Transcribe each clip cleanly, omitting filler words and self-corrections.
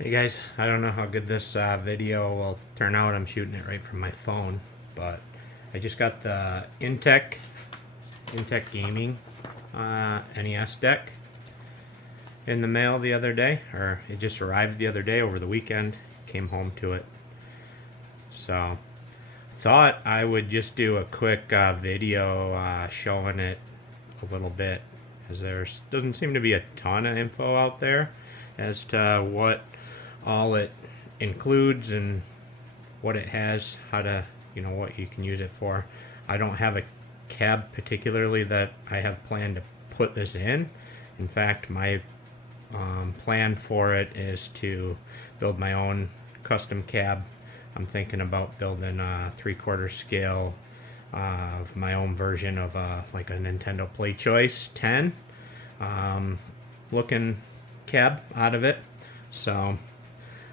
Hey guys, I don't know how good this video will turn out. I'm shooting it right from my phone, but I just got the Intec Gaming NES deck in the mail the other day, or it just arrived the other day over the weekend. Came home to it, so thought I would just do a quick video showing it a little bit, as there doesn't seem to be a ton of info out there as to what all it includes and what it has, how to, what you can use it for. I don't have a cab particularly that I have planned to put this in. In fact, my plan for it is to build my own custom cab. I'm thinking about building a 3/4 scale of my own version of like a Nintendo Play Choice 10 looking cab out of it. So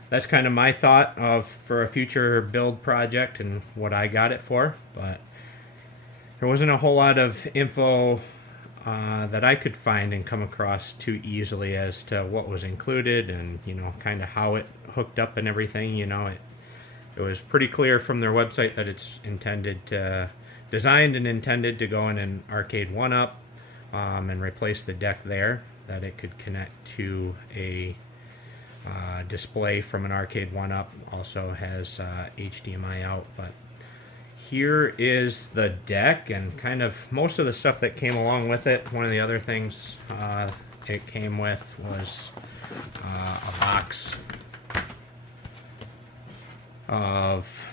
that's kind of my thought of for a future build project and what I got it for. But there wasn't a whole lot of info that I could find and come across too easily as to what was included and kind of how it hooked up and everything. It was pretty clear from their website that it's designed and intended to go in an arcade1up and replace the deck there, that it could connect to a display from an arcade1up. Also has HDMI out. But here is the deck and kind of most of the stuff that came along with it. One of the other things it came with was a box of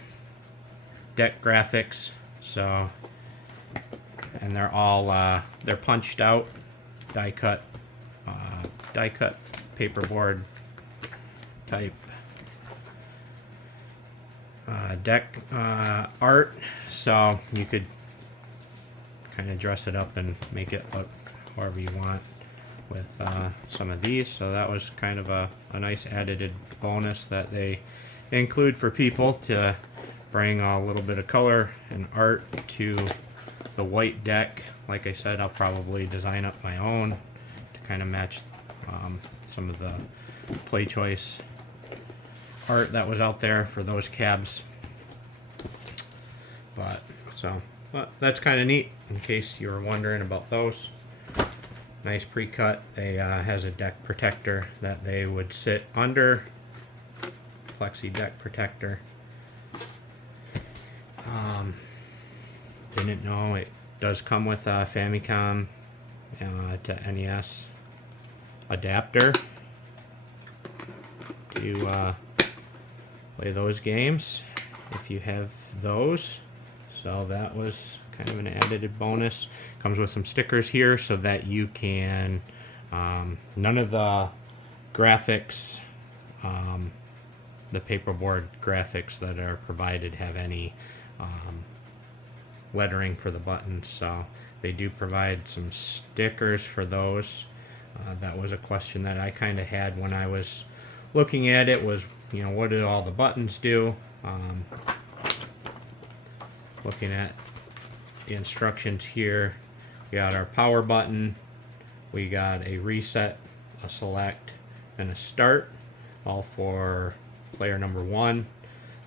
deck graphics. So, and they're all they're punched out, die cut paperboard type deck art, so you could kind of dress it up and make it look however you want with some of these. So that was kind of a nice added bonus that they include for people to bring a little bit of color and art to the white deck. Like I said, I'll probably design up my own to kind of match some of the Play Choice art that was out there for those cabs. But that's kind of neat in case you were wondering about those. Nice pre-cut. They has a deck protector that they would sit under, plexi deck protector. Didn't know it does come with a Famicom to NES adapter to play those games if you have those. So that was kind of an added bonus. Comes with some stickers here so that you can none of the graphics, the paperboard graphics that are provided have any lettering for the buttons, so they do provide some stickers for those. That was a question that I kind of had when I was looking at it, was what do all the buttons do. Looking at the instructions here, we got our power button, we got a reset, a select, and a start, all for player number 1.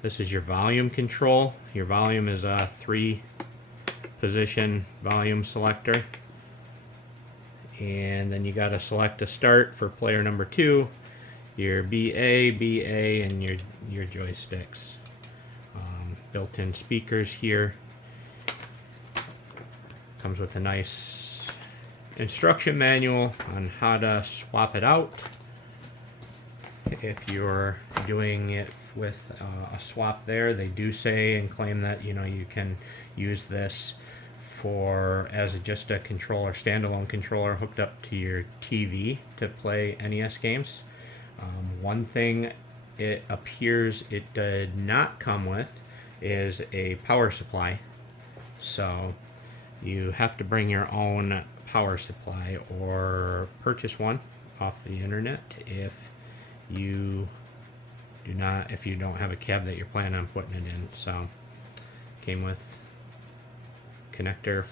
This is your volume control. Your volume is a 3-position volume selector. And then you got to select a start for player number 2, your BA, and your joysticks. Built-in speakers here. Comes with a nice instruction manual on how to swap it out if you're doing it with a swap there. They do say and claim that you can use this for as just a controller, standalone controller hooked up to your TV to play NES games. One thing it appears it did not come with is a power supply, so you have to bring your own power supply or purchase one off the internet if you don't have a cab that you're planning on putting it in. So came with connector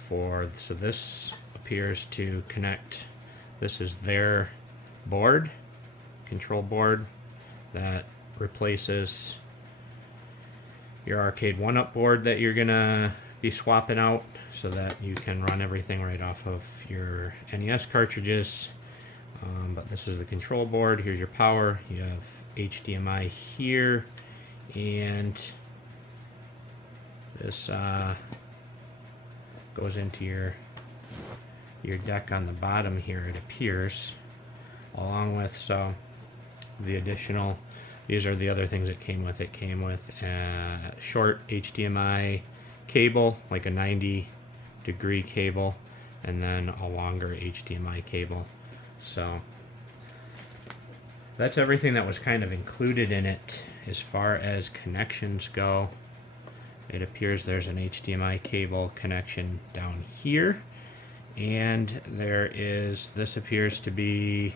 so this appears to connect. This is their board, control board, that replaces your arcade1up board that you're gonna be swapping out so that you can run everything right off of your NES cartridges. But this is the control board. Here's your power. You have HDMI here, and this goes into your deck on the bottom here, it appears, along with, so the additional, these are the other things it came with. It came with a short HDMI cable, like a 90-degree cable, and then a longer HDMI cable. So that's everything that was kind of included in it. As far as connections go, it appears there's an HDMI cable connection down here, and there is, this appears to be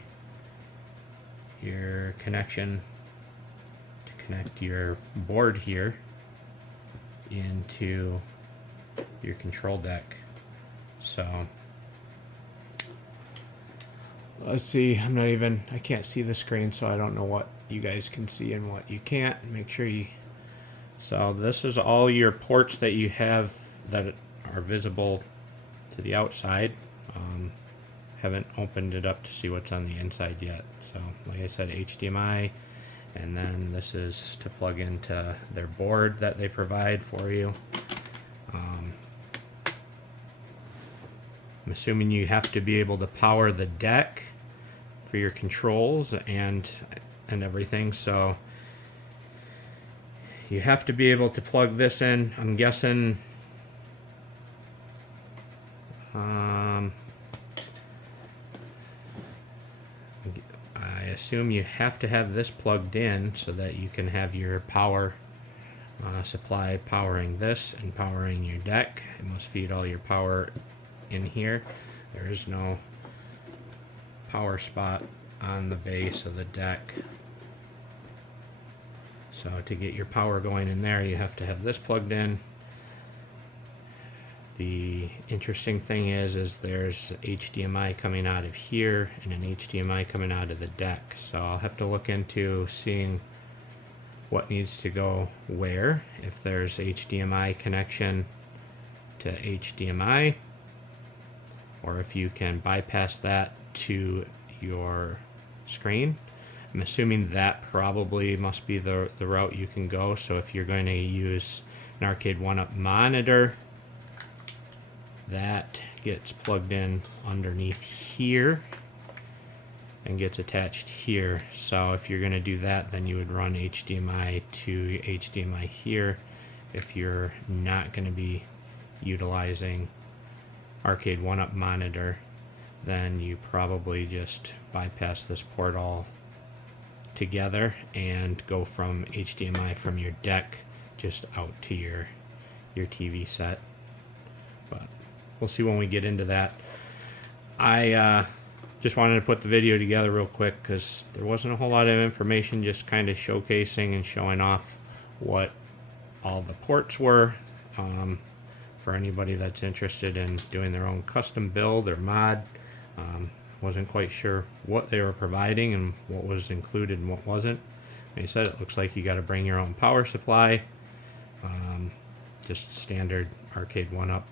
your connection to connect your board here into your control deck. So let's see, I can't see the screen, so I don't know what you guys can see and what you can't. Make sure you, so this is all your ports that you have that are visible to the outside. Haven't opened it up to see what's on the inside yet. So like I said, HDMI, and then this is to plug into their board that they provide for you. I'm assuming you have to be able to power the deck for your controls and everything, so you have to be able to plug this in. I'm guessing I assume you have to have this plugged in so that you can have your power supply powering this and powering your deck. It must feed all your power in here. There is no power spot on the base of the deck, so to get your power going in there, you have to have this plugged in. The interesting thing is there's HDMI coming out of here and an HDMI coming out of the deck, so I'll have to look into seeing what needs to go where, if there's HDMI connection to HDMI, or if you can bypass that to your screen. I'm assuming that probably must be the route you can go. So if you're going to use an arcade1up monitor, that gets plugged in underneath here and gets attached here. So if you're going to do that, then you would run HDMI to HDMI here. If you're not going to be utilizing arcade1up monitor, then you probably just bypass this port all together and go from HDMI from your deck just out to your TV set. But we'll see when we get into that. I just wanted to put the video together real quick because there wasn't a whole lot of information, just kind of showcasing and showing off what all the ports were. For anybody that's interested in doing their own custom build or mod, wasn't quite sure what they were providing and what was included and what wasn't. They said it looks like you got to bring your own power supply, just standard arcade1up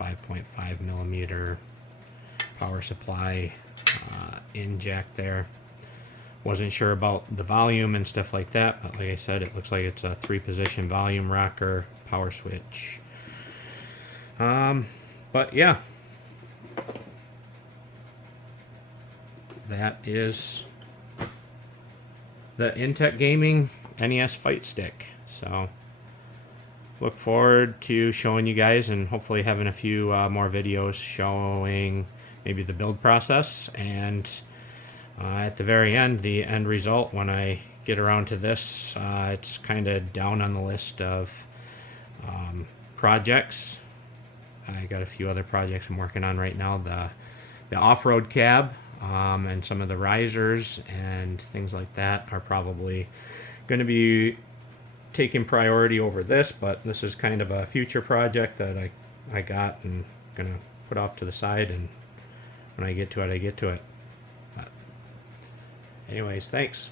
5.5 millimeter power supply in jack there. Wasn't sure about the volume and stuff like that, but like I said, it looks like it's a 3-position volume rocker power switch. But yeah, that is the Intec Gaming NES Fight Stick. So look forward to showing you guys and hopefully having a few more videos showing maybe the build process and at the very end, the end result. When I get around to this, it's kind of down on the list of projects. I got a few other projects I'm working on right now. The off-road cab and some of the risers and things like that are probably going to be taking priority over this, but this is kind of a future project that I got and going to put off to the side, and when I get to it, I get to it. But Anyways, thanks.